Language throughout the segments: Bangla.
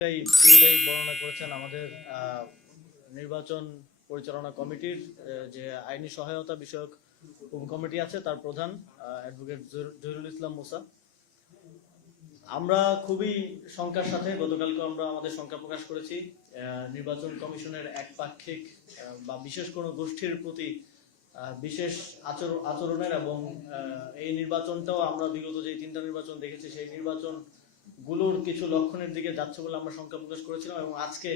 পুরোটাই বর্ণনা করেছেন আমাদের নির্বাচন পরিচালনা কমিটির যে আইনি সহায়তা বিষয়ক উপকমিটি আছে তার প্রধান অ্যাডভোকেট জহিরুল ইসলাম মুসা। আমরা খুবই শঙ্কার সাথে গতকালকে আমরা আমাদের শঙ্কা প্রকাশ করেছি নির্বাচন কমিশনের একপাক্ষিক বা বিশেষ কোনো গোষ্ঠীর প্রতি বিশেষ আচরণের এবং এই নির্বাচনটাও আমরা বিগত যে 3টা নির্বাচন দেখেছি সেই নির্বাচন গুলোর কিছু লক্ষণের দিকে যাচ্ছে বলে আমরা শঙ্কা প্রকাশ করেছিলাম এবং আজকে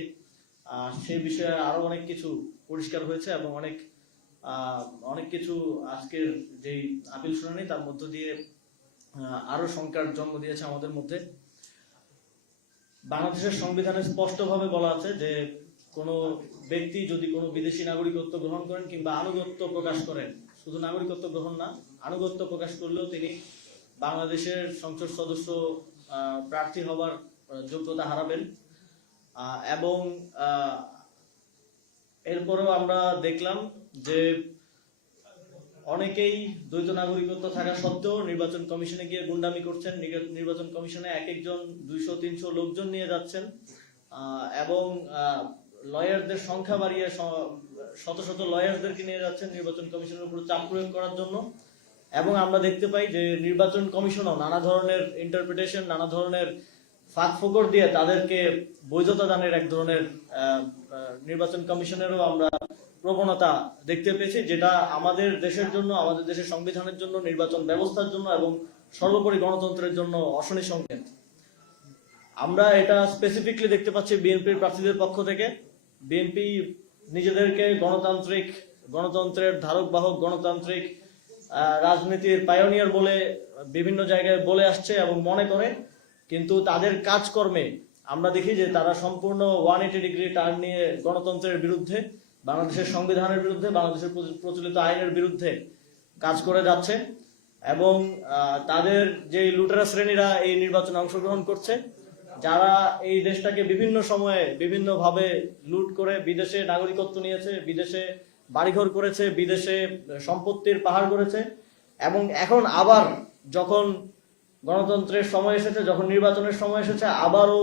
সেই বিষয়ে আরো অনেক কিছু পরিষ্কার হয়েছে এবং অনেক কিছু আজকের যেই আপিল শুনানি তার মধ্য দিয়ে আরো শঙ্কার জন্ম দিয়েছে আমাদের মধ্যে। বাংলাদেশের সংবিধানে স্পষ্টভাবে বলা আছে যে কোনো ব্যক্তি যদি কোনো বিদেশি নাগরিকত্ব গ্রহণ করেন কিংবা আনুগত্য প্রকাশ করেন, শুধু নাগরিকত্ব গ্রহণ না, আনুগত্য প্রকাশ করলেও তিনি বাংলাদেশের সংসদ সদস্য প্রার্থী হবার যোগ্যতা হারাবেন। এবং এরপরেও আমরা দেখলাম যে অনেকেই দ্বৈত নাগরিকত্ব থাকা সত্ত্বেও নির্বাচন কমিশনে গিয়ে গুন্ডামি করছেন। নির্বাচন কমিশনে একজন 200-300 লোকজন নিয়ে যাচ্ছেন এবং লয়ারদের সংখ্যা বাড়িয়ে শত শত লয়ারদেরকে নিয়ে যাচ্ছেন নির্বাচন কমিশনের উপর চাপ প্রয়োগ করার জন্য। এবং আমরা দেখতে পাই যে নির্বাচন কমিশনও নানা ধরনের ইন্টারপ্রিটেশন, নানা ধরনের ফাঁক ফোকর দিয়ে তাদেরকে বৈধতা দানের এক ধরনের নির্বাচন কমিশনেরও আমরা প্রবণতা দেখতে পেয়েছি, যেটা আমাদের দেশের জন্য, আমাদের দেশের সংবিধানের জন্য, নির্বাচন ব্যবস্থার জন্য এবং সর্বোপরি গণতন্ত্রের জন্য অশনি সংকেত। আমরা এটা স্পেসিফিকলি দেখতে পাচ্ছি বিএনপির প্রার্থীদের পক্ষ থেকে। বিএনপি নিজেদেরকে গণতন্ত্রের ধারক বাহক, গণতান্ত্রিক রাজনীতির পায়োনিয়ার বলে বিভিন্ন জায়গায় বলে আসছে এবং মনে করে, কিন্তু তাদের কাজকর্মে আমরা দেখি যে তারা সম্পূর্ণ 180 ডিগ্রি টার্ন নিয়ে গণতন্ত্রের বিরুদ্ধে, বাংলাদেশের সংবিধানের বিরুদ্ধে, বাংলাদেশের প্রচলিত আইনের বিরুদ্ধে কাজ করে যাচ্ছে। এবং তাদের যে লুটেরা শ্রেণীরা এই নির্বাচনে অংশগ্রহণ করছে, যারা এই দেশটাকে বিভিন্ন সময়ে বিভিন্নভাবে লুট করে বিদেশে নাগরিকত্ব নিয়েছে, বিদেশে বাড়িঘর করেছে, বিদেশে সম্পত্তির পাহাড় করেছে, এবং এখন আবার যখন গণতন্ত্রের সময় এসেছে, যখন নির্বাচনের সময় এসেছে, আবারও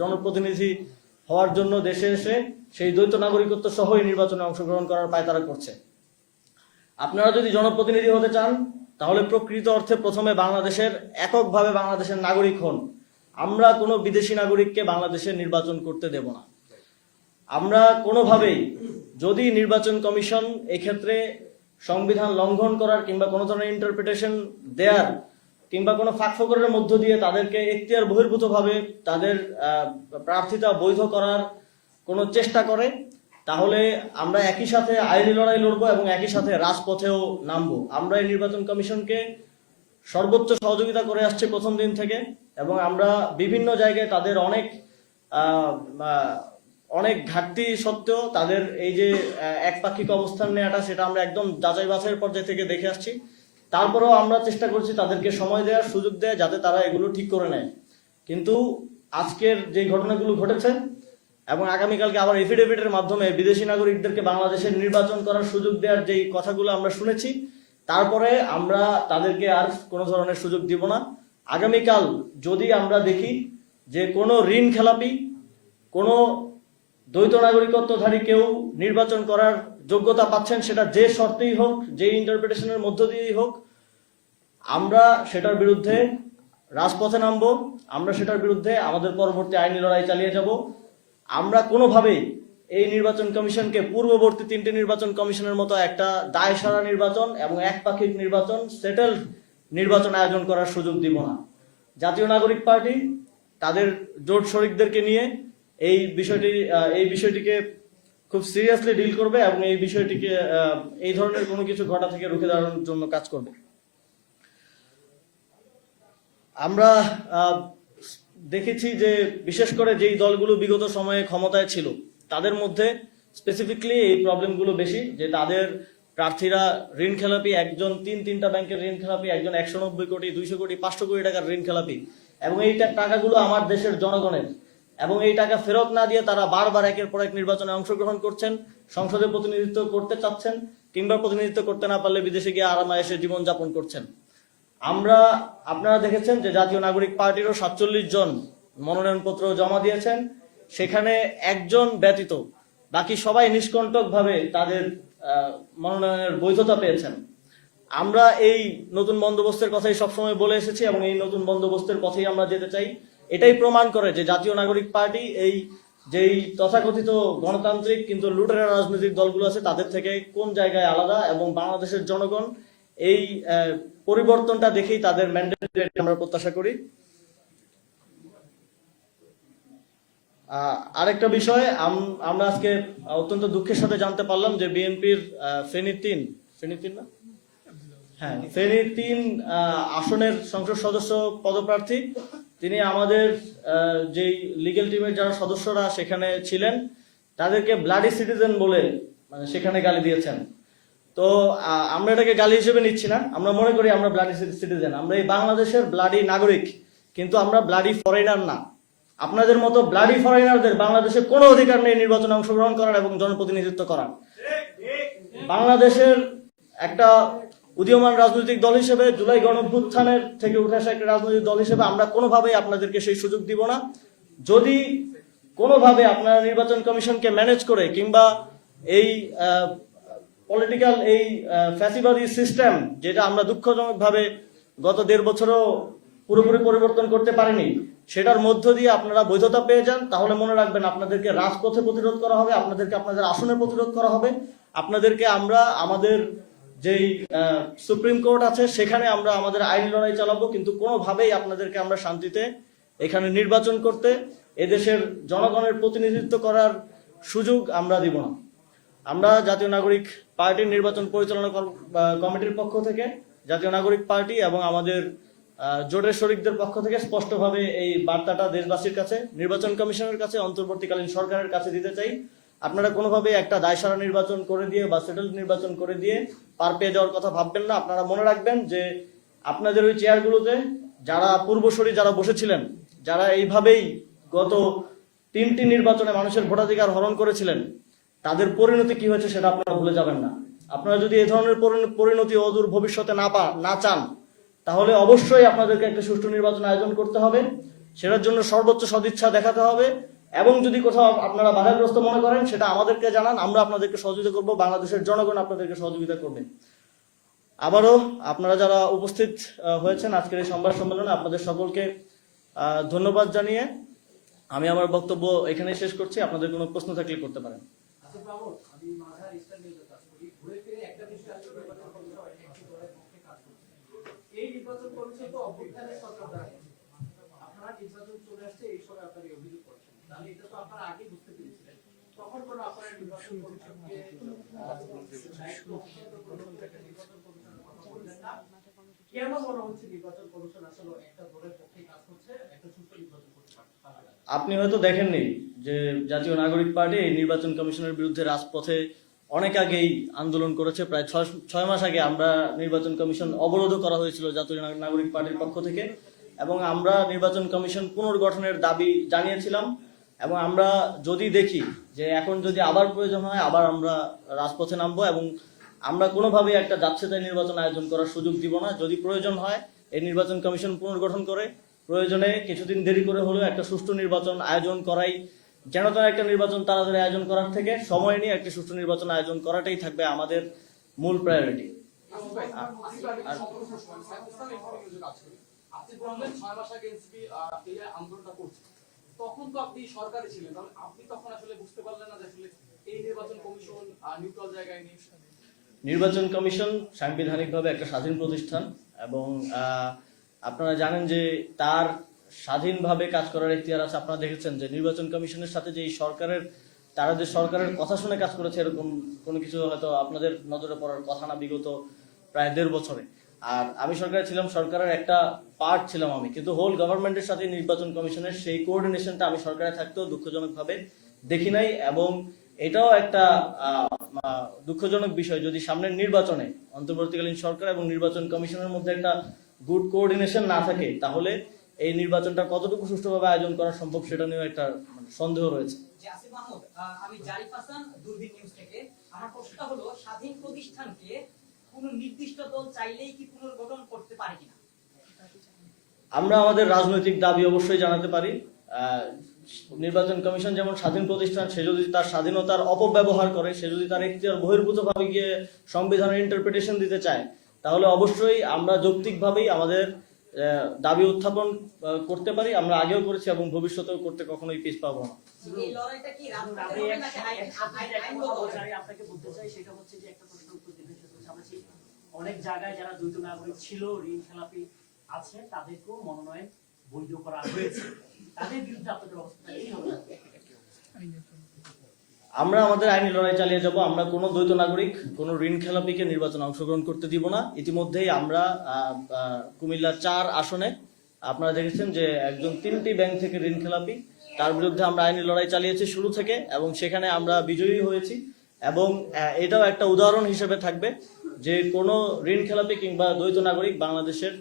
জনপ্রতিনিধি হওয়ার জন্য দেশে এসে সেই দ্বৈত নাগরিকত্ব সহই নির্বাচনে অংশগ্রহণ করার পায়তারা করছে। আপনারা যদি জনপ্রতিনিধি হতে চান তাহলে প্রকৃত অর্থে প্রথমে এককভাবে বাংলাদেশের নাগরিক হন। আমরা কোনো বিদেশি নাগরিককে বাংলাদেশে নির্বাচন করতে দেব না। আমরা কোনোভাবেই, যদি নির্বাচন কমিশন এক্ষেত্রে সংবিধান লঙ্ঘন করার কিংবা কোনো ধরনের ইন্টারপ্রিটেশন দেয়ার কিংবা কোনো ফাঁকফোকরের মধ্য দিয়ে তাদেরকে এখতিয়ার বহির্ভূতভাবে তাদের প্রার্থিতা বৈধ করার কোনো চেষ্টা করে, তাহলে আমরা একই সাথে আইনি লড়াই লড়বো এবং একই সাথে রাজপথেও নামবো। আমরা এই নির্বাচন কমিশনকে সর্বোচ্চ সহযোগিতা করে আসছে প্রথম দিন থেকে, এবং আমরা বিভিন্ন জায়গায় তাদের অনেক ঘাটতি সত্ত্বেও তাদের এই যে একপাক্ষিক অবস্থান নেওয়াটা, সেটা আমরা একদম যাচাই বাছাইয়ের পর্যায় থেকে দেখে আসছি। তারপরেও আমরা চেষ্টা করছি তাদেরকে সময় দেওয়ার, সুযোগ দেওয়া, যাতে তারা এগুলো ঠিক করে নেয়। কিন্তু আজকের যে ঘটনাগুলো ঘটেছে এবং আগামীকালকে আবার এফিডেভিটের মাধ্যমে বিদেশি নাগরিকদেরকে বাংলাদেশের নির্বাচন করার সুযোগ দেওয়ার যে কথাগুলো আমরা শুনেছি, তারপরে আমরা তাদেরকে আর কোনো ধরনের সুযোগ দিব না। আগামীকাল যদি আমরা দেখি যে কোনো ঋণ খেলাপি, কোনো দ্বৈত নাগরিকত্বধারী কেউ নির্বাচন করার যোগ্যতা পাচ্ছেন, সেটা যে শর্তেই হোক, যে ইন্টারপ্রিটেশনের মধ্য দিয়েই হোক, আমরা সেটার বিরুদ্ধে রাজপথে নামবো। আমরা সেটার বিরুদ্ধে আমাদের পরবর্তী আইনি লড়াই চালিয়ে যাব। আমরা কোনোভাবেই এই নির্বাচন কমিশনকে পূর্ববর্তী 3টে নির্বাচন কমিশনের মতো একটা দায়সারা নির্বাচন এবং একপাক্ষিক নির্বাচন, সেটেলড নির্বাচন আয়োজন করার সুযোগ দিব না। জাতীয় নাগরিক পার্টি তাদের জোট শরিকদেরকে নিয়ে এই বিষয়টিকে খুব সিরিয়াসলি ডিল করবে এবং এই বিষয়টিকে এই ধরনের কোনো কিছু ঘটা থেকে রুখে দাঁড়ানোর জন্য কাজ করবে। আমরা দেখেছি যে বিশেষ করে যেই দলগুলো বিগত সময়ে ক্ষমতায় ছিল, তাদের মধ্যে স্পেসিফিকলি এই প্রবলেমগুলো বেশি, যে তাদের প্রার্থীরা ঋণ খেলাপি, একজন 3টা ব্যাংকের ঋণ খেলাপি, একজন 190 কোটি, 200 কোটি, 500 কোটি টাকার ঋণ খেলাপি, এবং এই টাকাগুলো আমার দেশের জনগণের, এবং এই টাকা ফেরত না দিয়ে তারা বারবার একের পর এক নির্বাচনে অংশগ্রহণ করছেন, সংসদে প্রতিনিধিত্ব করতে চাচ্ছেন, কিংবা প্রতিনিধিত্ব করতে না পারলে বিদেশে গিয়ে আরামায়েশে জীবনযাপন করছেন। আপনারা দেখেছেন যে জাতীয় নাগরিক পার্টিরও 47 জন মনোনয়নপত্র জমা দিয়েছেন সেখানে একজন ব্যতীত বাকি সবাই নিষ্কণ্টকভাবে তাদের মনোনয়নের বৈধতা পেয়েছেন। আমরা এই নতুন বন্দোবস্তের কথাই সবসময় বলে এসেছি এবং এই নতুন বন্দোবস্তের পথেই আমরা যেতে চাই। এটাই প্রমাণ করে যে জাতীয় নাগরিক পার্টি এই যেই তথাকথিত গণতান্ত্রিক কিন্তু লুটেরা রাজনৈতিক দলগুলো আছে তাদের থেকে কোন জায়গায় আলাদা, এবং বাংলাদেশের জনগণ এই পরিবর্তনটা দেখেই তাদের ম্যান্ডেট আমরা প্রত্যাশা করি। আরেকটা বিষয়, আমরা আজকে অত্যন্ত দুঃখের সাথে জানতে পারলাম যে বিএনপির ফেনী 3 না, হ্যাঁ ফেনী 3 আসনের সংসদ সদস্য পদপ্রার্থী তিনি আমাদের যেই লিগ্যাল টিমের যারা সদস্যরা সেখানে ছিলেন তাদেরকে ব্লাডি সিটিজেন বলে মানে সেখানে গালি দিয়েছেন। তো আমরা এটাকে গালি হিসেবে নিচ্ছি না, আমরা মনে করি আমরা ব্লাডি সিটিজেন, আমরা এই বাংলাদেশের ব্লাডি নাগরিক, কিন্তু আমরা ব্লাডি ফরেনার না। আপনাদের মতো ব্লাডি ফরেনারদের বাংলাদেশে কোনো অধিকার নেই নির্বাচনে অংশগ্রহণ করার এবং জনপ্রতিনিধিত্ব করার। বাংলাদেশের একটা উদীয়মান রাজনৈতিক দল হিসেবে, জুলাই গণঅভ্যুত্থানের থেকে উঠে আসা একটা রাজনৈতিক দল হিসেবে আমরা কোনোভাবেই আপনাদেরকে সেই সুযোগ দিব না। যদি কোনোভাবে আপনারা নির্বাচন কমিশনকে ম্যানেজ করে কিংবা এই পলিটিক্যাল এই ফ্যাসিবাদী সিস্টেম যেটা আমরা দুঃখজনকভাবে গত 1.5 বছরও পুরোপুরি পরিবর্তন করতে পারিনি, সেটার মধ্য দিয়ে আপনারা বৈধতা পেয়ে যান, তাহলে মনে রাখবেন আপনাদেরকে রাজপথে প্রতিরোধ করা হবে, আপনাদেরকে আপনাদের আসনে প্রতিরোধ করা হবে, আপনাদেরকে আমরা আমাদের যেই সুপ্রিম কোর্ট আছে সেখানে আমরা আমাদের আইন লড়াই চালাবো, কিন্তু কোনোভাবেই আপনাদেরকে আমরা শান্তিতে এখানে নির্বাচন করতে, এদেশের জনগণের প্রতিনিধিত্ব করার সুযোগ আমরা দিব না। আমরা জাতীয় নাগরিক পার্টির নির্বাচন পরিচালনা কমিটির পক্ষ থেকে, জাতীয় নাগরিক পার্টি এবং আমাদের জোটের শরিকদের পক্ষ থেকে স্পষ্টভাবে এই বার্তাটা দেশবাসীর কাছে, নির্বাচন কমিশনের কাছে, অন্তর্বর্তীকালীন সরকারের কাছে দিতে চাই। আপনারা কোনোভাবে একটা দায়সারা নির্বাচন করে দিয়ে বা সেটেলড নির্বাচন করে দিয়ে পার পেয়ে যাওয়ার কথা ভাববেন না। আপনারা মনে রাখবেন যে আপনাদের ওই চেয়ারগুলোতে যারা পূর্বসূরি যারা বসেছিলেন, যারা এইভাবেই গত 3টি নির্বাচনে মানুষের ভোটাধিকার হরণ করেছিলেন, তাদের পরিণতি কি হয়েছে সেটা আপনারা ভুলে যাবেন না। আপনারা যদি এই ধরনের পরিণতি অদূর ভবিষ্যতে না চান, তাহলে অবশ্যই আপনাদেরকে একটা সুষ্ঠু নির্বাচন আয়োজন করতে হবে, সেটার জন্য সর্বোচ্চ সদিচ্ছা দেখাতে হবে, এবং যদি কোথাও আপনারা বাধাগ্রস্ত মনে করেন সেটা আমাদেরকে জানান, আমরা আপনাদেরকে সহযোগিতা করব, বাংলাদেশের জনগণ আপনাদেরকে সহযোগিতা করবে। আবারও আপনারা যারা উপস্থিত হয়েছেন আজকের এই সংবাদ সম্মেলনে, আপনাদের সকলকে ধন্যবাদ জানিয়ে আমি আমার বক্তব্য এখানেই শেষ করছি। আপনাদের কোনো প্রশ্ন থাকলে করতে পারেন। আপনি হয়তো দেখেননি যে জাতীয় নাগরিক পার্টি এই নির্বাচন কমিশনের বিরুদ্ধে রাজপথে অনেক আগেই আন্দোলন করেছে। প্রায় 6 মাস আগে আমরা নির্বাচন কমিশন অবরোধ করা হয়েছিল জাতীয় নাগরিক পার্টির পক্ষ থেকে, এবং আমরা নির্বাচন কমিশন পুনর্গঠনের দাবি জানিয়েছিলাম। এবং আমরা যদি দেখি যে এখন যদি আবার প্রয়োজন হয়, আবার আমরা রাজপথে নামবো, এবং আমরা কোনোভাবেই একটা যাচ্ছেতাই নির্বাচন আয়োজন করার সুযোগ দিব না। যদি প্রয়োজন হয় এই নির্বাচন কমিশন পুনর্গঠন করে প্রয়োজনে কিছুদিন দেরি করে হলেও একটা সুষ্ঠু নির্বাচন আয়োজন করাই, যেন তার একটা নির্বাচন তাড়াতাড়ি আয়োজন করার থেকে সময় নিয়ে একটা সুষ্ঠু নির্বাচন আয়োজন করাটাই থাকবে আমাদের মূল প্রায়োরিটি। তখন তো আপনি সরকারে ছিলেন, আপনি তখন আসলে বুঝতে পারলেন না যে আসলে এই নির্বাচন কমিশন নিউট্রাল জায়গায় নেই? নির্বাচন কমিশন সাংবিধানিকভাবে একটা স্বাধীন প্রতিষ্ঠান, এবং আপনারা জানেন যে তার স্বাধীনভাবে কাজ করার এখতিয়ার আছে। আপনারা দেখেছেন যে নির্বাচন কমিশনের সাথে যে তারা যে সরকারের কথা শুনে কাজ করেছে, এরকম কোনো কিছু হয়তো আপনাদের নজরে পড়ার কথা না বিগত প্রায় 1.5 বছরে। আর আমি সরকারে ছিলাম, সরকারের একটা পার্ট ছিলাম আমি, কিন্তু হোল গভর্নমেন্টের সাথে নির্বাচন কমিশনের সেই কোঅর্ডিনেশনটা আমি সরকারে থাকতেও দুঃখজনকভাবে দেখি নাই। এবং এটাও একটা দুঃখজনক বিষয় যদি সামনের নির্বাচনে অন্তর্বর্তীকালীন সরকার এবং নির্বাচন কমিশনের মধ্যে একটা গুড কোঅর্ডিনেশন না থাকে, তাহলে এই নির্বাচনটা কতটুকু সুষ্ঠুভাবে আয়োজন করা সম্ভব সেটা নিয়ে একটা সন্দেহ রয়েছে। আমি জারিফ হাসান, দূরবীন নিউজ থেকে। আমার প্রশ্নটা হলো, স্বাধীন প্রতিষ্ঠানকে কোন নির্দিষ্ট দল চাইলেই কি পুনর্গঠন করতে পারে কিনা? আমরা আমাদের রাজনৈতিক দাবি অবশ্যই জানাতে পারি। নির্বাচন কমিশন যেমন স্বাধীন প্রতিষ্ঠান, সে যদি তার স্বাধীনতার অপব্যবহার করে, সে যদি তার এখতিয়ার বহির্ভূতভাবে গিয়ে সংবিধানের ইন্টারপ্রিটেশন দিতে চায়, তাহলে অবশ্যই আমরা যৌক্তিকভাবেই আমাদের দাবি উত্থাপন করতে পারি। আমরা আগেও করেছি এবং ভবিষ্যতেও করতে কখনোই পিছ পাবো না। এই লড়াইটা কি রাজপথে আমি হবে নাকি আইনগত হবে? আপনাকে বলতে চাই সেটা হচ্ছে যে একটা প্রশ্ন উত্তর দিতে সেটা হচ্ছে আমরা সেই অনেক জায়গায় যারা দ্বৈত নাগরিক ছিল, ঋণ খেলাপি আছে, তাদেরকেও মনোনয়ন বৈধ করা হয়েছে। তাদের বিরুদ্ধে আপনাদের অবস্থা কি হবে? আমরা আমাদের আইনি লড়াই চালিয়ে যাব। আমরা কোনো দ্বৈত নাগরিক, কোনো ঋণ খেলাপিকে নির্বাচনে অংশগ্রহণ করতে দিব না। ইতিমধ্যেই আমরা কুমিল্লা 4 আসনে আপনারা দেখেছেন যে একজন 3টি ব্যাংক থেকে ঋণ খেলাপি, তার বিরুদ্ধে আমরা আইনি লড়াই চালিয়েছি শুরু থেকে এবং সেখানে আমরা বিজয়ী হয়েছি। এবং এটাও একটা উদাহরণ হিসেবে থাকবে যে কোনো ঋণ খেলাপি কিংবা দ্বৈত নাগরিক বাংলাদেশের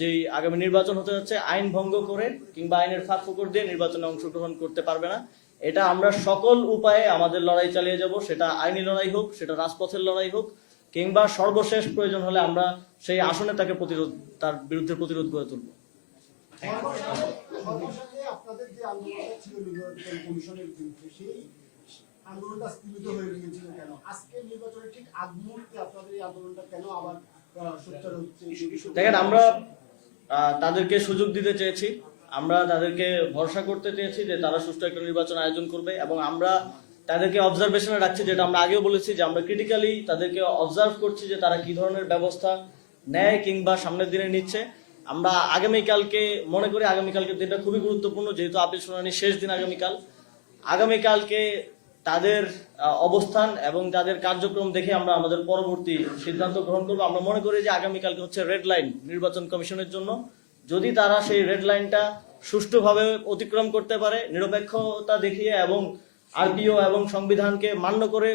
যেই আগামী নির্বাচন হতে যাচ্ছে আইন ভঙ্গ করে কিংবা আইনের ফাঁক ফোকর দিয়ে নির্বাচনে অংশগ্রহণ করতে পারবে না। এটা আমরা সকল উপায়ে আমাদের লড়াই চালিয়ে যাব, সেটা আইনি লড়াই হোক, সেটা রাজপথের লড়াই হোক, কিংবা সর্বশেষ প্রয়োজন হলে আমরা সেই আসনে তাকে তার বিরুদ্ধে প্রতিরোধ গড়ে তুলব। সর্বশেষে আপনাদের যে আন্দোলনটা ছিল নির্বাচন কমিশনের বিরুদ্ধে, সেই আন্দোলনটা স্থগিত হয়ে গিয়েছিল কেন? আজকে নির্বাচনের ঠিক আগ মুহূর্তে আপনাদের এই আন্দোলনটা কেন আবার সোচ্চার হচ্ছে? দেখেন, আমরা তাদেরকে সুযোগ দিতে চেয়েছি, আমরা তাদেরকে ভরসা করতে চেয়েছি যে তারা সুষ্ঠু একটা নির্বাচন আয়োজন করবে এবং আমরা তাদেরকে অবজারভেশনে রাখছি, যেটা আমরা আগেও বলেছি যে আমরা ক্রিটিক্যালি তাদেরকে অবজার্ভ করছি যে তারা কি ধরনের ব্যবস্থা নেয় কিংবা সামনের দিনে নিচ্ছে। আমরা আগামীকালকে মনে করি আগামীকালকে দিনটা খুবই গুরুত্বপূর্ণ, যেহেতু আপিল শুনানি শেষ দিন আগামীকালকে তাদের অবস্থান এবং তাদের কার্যক্রম দেখে আমরা আমাদের পরবর্তী সিদ্ধান্ত গ্রহণ করবো। আমরা মনে করি যে আগামীকালকে হচ্ছে রেড লাইন নির্বাচন কমিশনের জন্য। যদি তারা সেই রেড লাইনটা সুষ্ঠুভাবে অতিক্রম করতে পারে, নিরপেক্ষতা দেখিয়ে এবং আরপিও এবং সংবিধানকে মান্য করে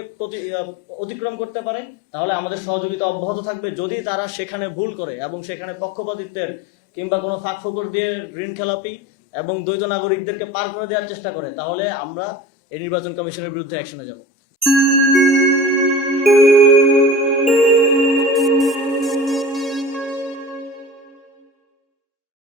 অতিক্রম করতে পারে, তাহলে আমাদের সহযোগিতা অব্যাহত থাকবে। যদি তারা সেখানে ভুল করে এবং সেখানে পক্ষপাতিত্বের কিংবা কোনো ফাঁক ফোকর দিয়ে ঋণ খেলাপি এবং দ্বৈত নাগরিকদেরকে পার করে দেওয়ার চেষ্টা করে, তাহলে আমরা এই নির্বাচন কমিশনের বিরুদ্ধে অ্যাকশনে যাব।